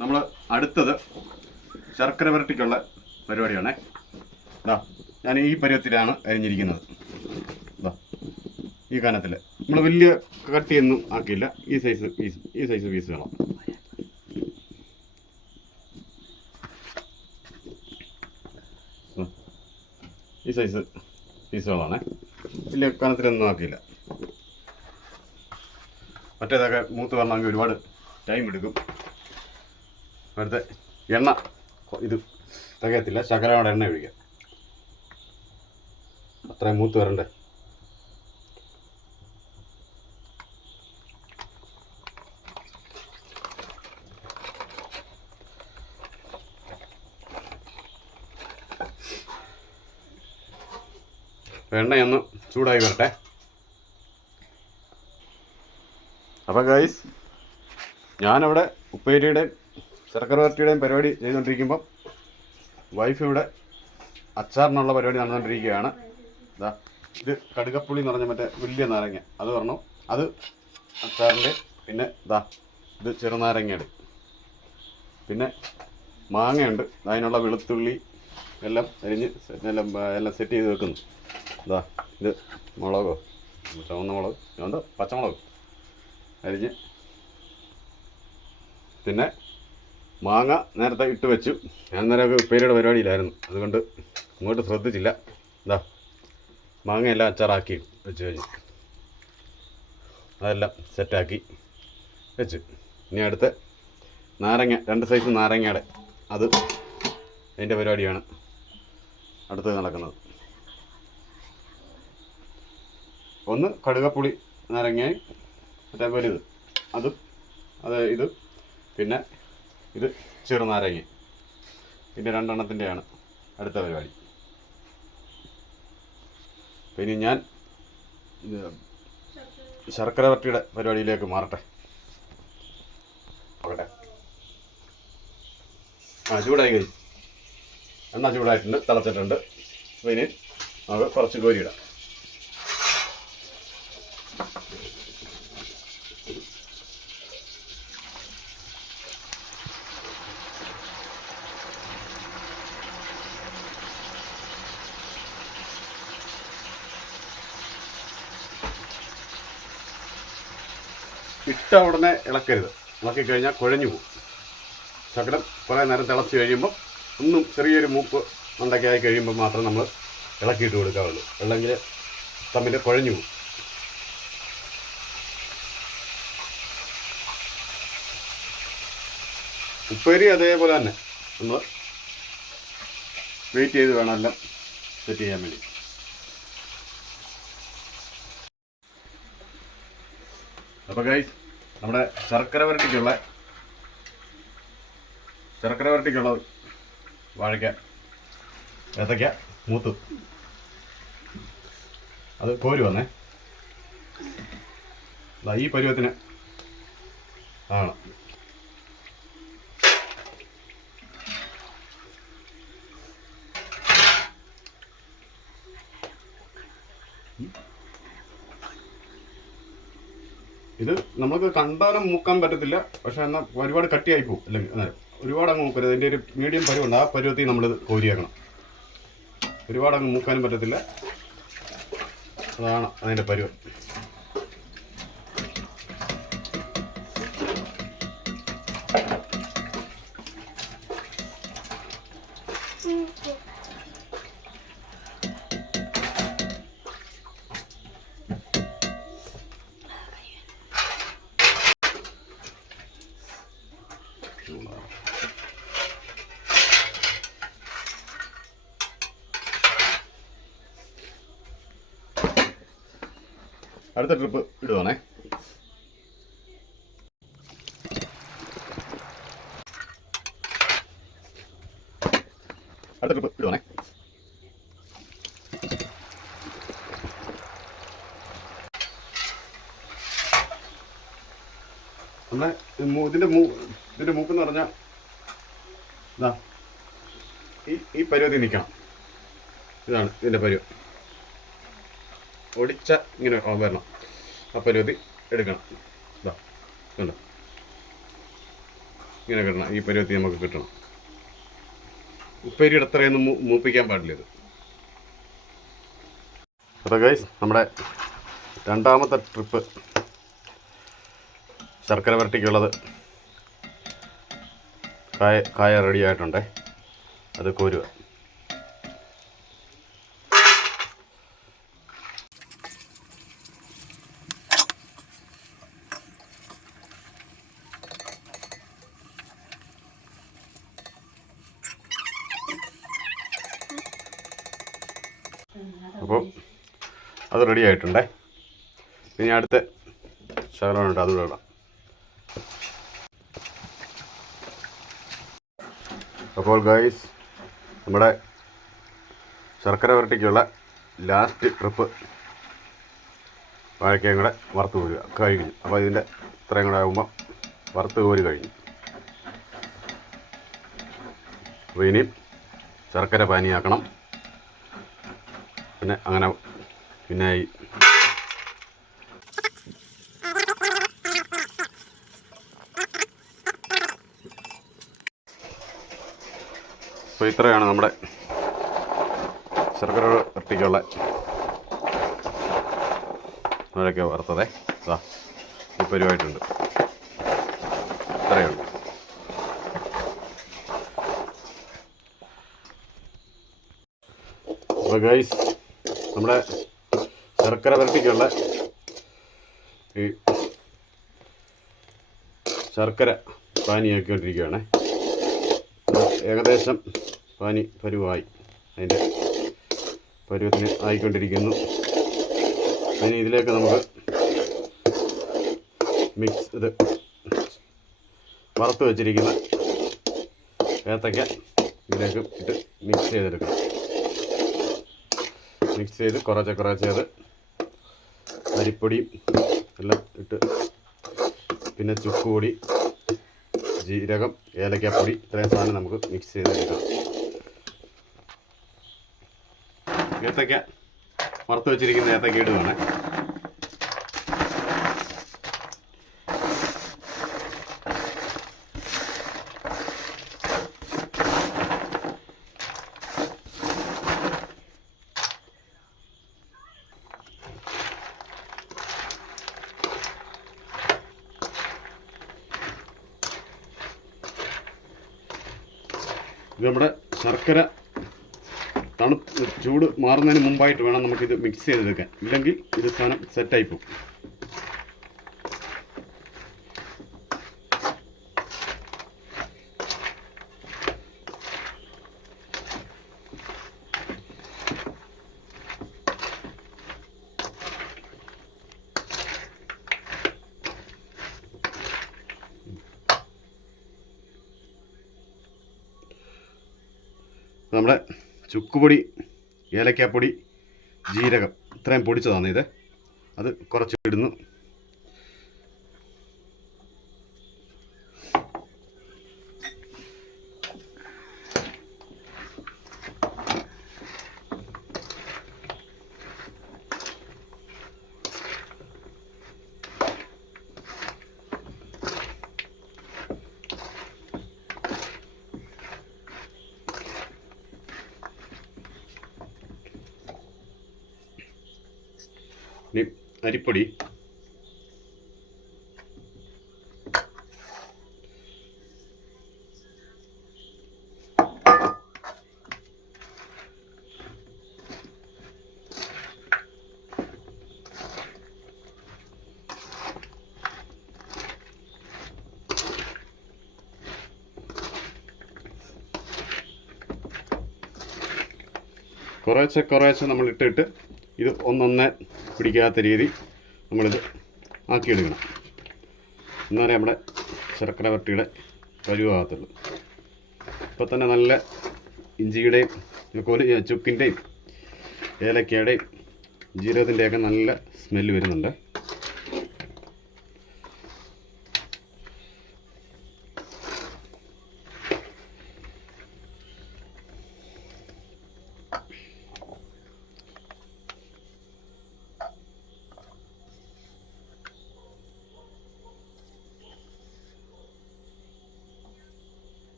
നമ്മൾ അടുത്തത് ശർക്കര വരട്ടിക്കുള്ള പരിപാടിയാണ്. ഇതാ ഞാൻ ഈ പരുവത്തിലാണ് അരിഞ്ഞിരിക്കുന്നത്. ഇതാ ഈ കനത്തിൽ നമ്മൾ വലിയ കട്ടിയൊന്നും ആക്കിയില്ല. ഈ സൈസ് പീസ് വേണം. ഈ സൈസ് പീസുകളാണ്. വലിയ കനത്തിലൊന്നും ആക്കിയില്ല. മറ്റേതൊക്കെ മൂത്ത് വരണമെങ്കിൽ ഒരുപാട് ടൈം എടുക്കും. അടുത്ത എണ്ണ ഇത് തികയത്തില്ല, ശകലമാണ് എണ്ണ ഒഴിക്കാം. അത്രയും മൂത്ത് വരണ്ടേ. എണ്ണയൊന്ന് ചൂടായി വരട്ടെ. അപ്പോൾ ഗൈസ്, ഞാനവിടെ ഉപ്പേരിയുടെയും ശർക്കര വരട്ടിയുടെയും പരിപാടി ചെയ്തുകൊണ്ടിരിക്കുമ്പം വൈഫ് ഇവിടെ അച്ചാറിനുള്ള പരിപാടി നടന്നുകൊണ്ടിരിക്കുകയാണ്. ഇതാ ഇത് കടുകപ്പുളി എന്ന് പറഞ്ഞ മറ്റേ വലിയ നാരങ്ങ അത് പറഞ്ഞു, അത് അച്ചാറിൻ്റെ. പിന്നെ ഇതാ ഇത് ചെറുനാരങ്ങയുടെ. പിന്നെ മാങ്ങയുണ്ട്, അതിനുള്ള വെളുത്തുള്ളി എല്ലാം അരിഞ്ഞ് എല്ലാം സെറ്റ് ചെയ്ത് വെക്കുന്നു. ഇതാ ഇത് മുളകോ, ചുവന്ന മുളക്, എന്താ പച്ചമുളക് അരിഞ്ഞ്. പിന്നെ മാങ്ങ നേരത്തെ ഇട്ട് വെച്ചു. ഞാൻ നേരമൊക്കെ ഉപ്പേരിയുടെ പരിപാടിയിലായിരുന്നു, അതുകൊണ്ട് ഇങ്ങോട്ട് ശ്രദ്ധിച്ചില്ല. ഇതാ മാങ്ങയെല്ലാം അച്ചാറാക്കി വെച്ച് കഴിഞ്ഞു. അതെല്ലാം സെറ്റാക്കി വെച്ചു. ഇനി അടുത്ത് നാരങ്ങ, 2 സൈസ് നാരങ്ങയുടെ അത് അതിൻ്റെ പരിപാടിയാണ് അടുത്തത് നടക്കുന്നത്. ഒന്ന് കടുകപ്പുളി നാരങ്ങയും മറ്റേ വലുത് ഇത്. പിന്നെ ഇത് ചെറുനാരങ്ങ. പിന്നെ 2 എണ്ണത്തിൻ്റെയാണ് അടുത്ത പരിപാടി. പിന്നെ ഞാൻ ശർക്കര വരട്ടിയുടെ പരിപാടിയിലേക്ക് മാറട്ടെ. നോക്കട്ടെ. ചൂടായി കഴിഞ്ഞു. എണ്ണ ചൂടായിട്ടുണ്ട്, തിളച്ചിട്ടുണ്ട്. അപ്പോൾ ഇനി നമുക്ക് കുറച്ച് കോരിയിടാം. ഇട്ട ഉടനെ ഇളക്കരുത്. ഇളക്കിക്കഴിഞ്ഞാൽ കുഴഞ്ഞു പോകും. ശകലം കുറേ നേരം തിളച്ച് കഴിയുമ്പോൾ ഒന്നും ചെറിയൊരു മൂപ്പ് ഉണ്ടാക്കിയായി കഴിയുമ്പോൾ മാത്രം നമ്മൾ ഇളക്കിയിട്ട് കൊടുക്കാവുള്ളൂ. അല്ലെങ്കിൽ തമ്മിൽ കുഴഞ്ഞു പോകും. ഉപ്പേരി അതേപോലെ തന്നെ നമ്മൾ വെയിറ്റ് ചെയ്ത് വേണം എല്ലാം സെറ്റ് ചെയ്യാൻ വേണ്ടി. അപ്പോൾ ഗൈസ്, നമ്മുടെ ശർക്കര വരട്ടിക്കുള്ള വാഴയ്ക്ക ഏത്തയ്ക്ക മൂത്ത് അത് കോരി വന്നേ. ഈ പരുവത്തിന് ആണ്. ഇത് നമുക്ക് കണ്ടാലും മൂക്കാൻ പറ്റത്തില്ല, പക്ഷെ എന്നാൽ ഒരുപാട് കട്ടിയായി പോകും. അല്ലെങ്കിൽ അന്നേരം ഒരുപാട് അങ്ങ് മൂക്കരുത്. അതിൻ്റെ ഒരു മീഡിയം പരുവുണ്ട്. ആ പരുവത്തിൽ നമ്മളിത് കോരിയാക്കണം. ഒരുപാട് അങ്ങ് മൂക്കാനും പറ്റത്തില്ല. അതാണ് അതിൻ്റെ പരുവം. അടുത്ത ട്രിപ്പ് ഇടുവാണേ. നമ്മളെ ഇതിൻ്റെ മൂക്കെന്ന് പറഞ്ഞാൽ ഇതാ ഈ പരുവത്തിൽ നിൽക്കണം. ഇതാണ് ഇതിൻ്റെ പരുവം. ഒടിച്ച ഇങ്ങനെ വരണം. ആ പരുവത്തിൽ എടുക്കണം. ഇതാ കണ്ടോ. ഇങ്ങനെ കിട്ടണം. ഈ പരുവത്തിൽ നമുക്ക് കിട്ടണം. ഉപ്പേരിയുടെ അത്രയൊന്നും മൂപ്പിക്കാൻ പാടില്ല ഇത്. അപ്പോൾ ഗൈസ്, നമ്മുടെ രണ്ടാമത്തെ ട്രിപ്പ് ശർക്കര വരട്ടിക്കുള്ളത് കായ റെഡി ആയിട്ടുണ്ട്. അത് കോരുക. അപ്പോൾ അത് റെഡി ആയിട്ടുണ്ടേ. ഇനി അടുത്ത ശകലമുണ്ട്, അതുകൂടെ ഇടാം. അപ്പോൾ ഗൈസ്, നമ്മുടെ ശർക്കര വരട്ടിക്കുള്ള ലാസ്റ്റ് ട്രിപ്പ് വാഴക്കയും കൂടെ വറുത്ത് കോരുക കഴിഞ്ഞു. അപ്പോൾ ഇതിൻ്റെ ഇത്രയും കൂടെ ആകുമ്പോൾ വറുത്ത് കോരി കഴിഞ്ഞു. അപ്പോൾ ഇനിയും ശർക്കര പാനിയാക്കണം. പിന്നെ അങ്ങനെ പിന്നെ അപ്പോൾ ഇത്രയാണ് നമ്മുടെ ശർക്കര വരട്ടിക്കുള്ള വാഴക്ക വറുത്തതേ. ഇതാ ഈ പരിവായിട്ടുണ്ട്. ഇത്രയേ ഉള്ളൂ. അപ്പോൾ ഗൈസ്, നമ്മുടെ ശർക്കര വരട്ടിക്കുള്ള ഈ ശർക്കര പാനിയാക്കിക്കൊണ്ടിരിക്കുകയാണ്. ഏകദേശം പാനി പരുവായി, അതിൻ്റെ പരുവത്തിന് ആയിക്കൊണ്ടിരിക്കുന്നു. ഇനി ഇതിലേക്ക് നമുക്ക് ഇത് വറുത്ത് വെച്ചിരിക്കുന്ന ഏത്തയ്ക്ക ഇതിലേക്ക് ഇട്ട് മിക്സ് ചെയ്തെടുക്കണം. മിക്സ് ചെയ്ത് കുറച്ച് അത് അരിപ്പൊടിയും എല്ലാം ഇട്ട്, പിന്നെ ചുക്കുപൊടി, ജീരകം, ഏലക്കാപ്പൊടി, ഇത്രയും സാധനം നമുക്ക് മിക്സ് ചെയ്തെടുക്കണം. ഏത്തയ്ക്ക വറുത്ത് വെച്ചിരിക്കുന്ന ഏത്തയ്ക്ക ഇടുവാണ്. ഇത് നമ്മുടെ ശർക്കര ചൂട് മാറുന്നതിന് മുമ്പായിട്ട് വേണം നമുക്കിത് മിക്സ് ചെയ്തെടുക്കാൻ, ഇല്ലെങ്കിൽ ഇത് സാധനം സെറ്റായി പോകും. നമ്മുടെ ചുക്കുപൊടി, ഏലക്കാപ്പൊടി, ജീരകം ഇത്രയും പൊടിച്ചതാണ് ഇത്. അത് കുറച്ച് ഇടുന്നു. ഇനി അരിപ്പൊടി, കുറേശ്ശെ നമ്മൾ ഇട്ടിട്ട് ഇത് ഒന്നൊന്നേ പിടിക്കാത്ത രീതി നമ്മളിത് ആക്കിയെടുക്കണം. എന്നാലേ നമ്മുടെ ശർക്കര വരട്ടിയുടെ പരുവാകത്തുള്ളൂ. ഇപ്പോൾ തന്നെ നല്ല ഇഞ്ചിയുടെയും ചുക്കിൻ്റെയും ഏലക്കയുടെയും ജീരകത്തിൻ്റെയൊക്കെ നല്ല സ്മെല്ല് വരുന്നുണ്ട്.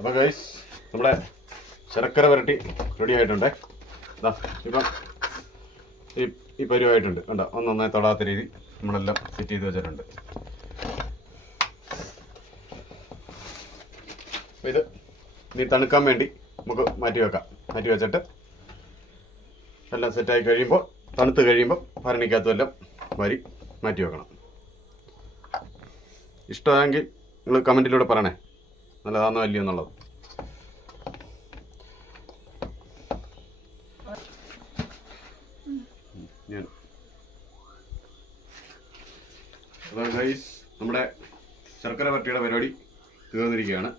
അപ്പോൾ ഗൈസ് നമ്മുടെ ശർക്കര വരട്ടി റെഡി ആയിട്ടുണ്ട്. ഇതാ ഇപ്പം ഈ പരുവായിട്ടുണ്ട്. കണ്ടോ, ഒന്നൊന്നായി തൊടാത്ത രീതി നമ്മളെല്ലാം സെറ്റ് ചെയ്ത് വെച്ചിട്ടുണ്ട്. അപ്പോൾ ഇത് ഇനി തണുക്കാൻ വേണ്ടി നമുക്ക് മാറ്റി വെച്ചിട്ട് എല്ലാം സെറ്റായി കഴിയുമ്പോൾ, തണുത്ത് കഴിയുമ്പോൾ ഭരണിക്കകത്തും എല്ലാം വാരി മാറ്റി വെക്കണം. ഇഷ്ടമായെങ്കിൽ നിങ്ങൾ കമൻറ്റിലൂടെ പറയണേ നല്ലതാണോ അല്ലയോ എന്നുള്ളത്. അപ്പോൾ ഗൈസ് നമ്മുടെ ശർക്കര വരട്ടിയുടെ പരിപാടി തീർന്നിരിക്കുകയാണ്.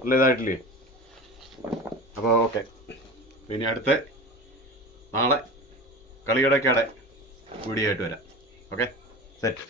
നല്ല ഇതായിട്ടില്ലേ? അപ്പോൾ ഓക്കെ, ഇനി അടുത്ത നാളെ കളികടക്കയുടെ വീഡിയോ ആയിട്ട് വരാം. Okay, set.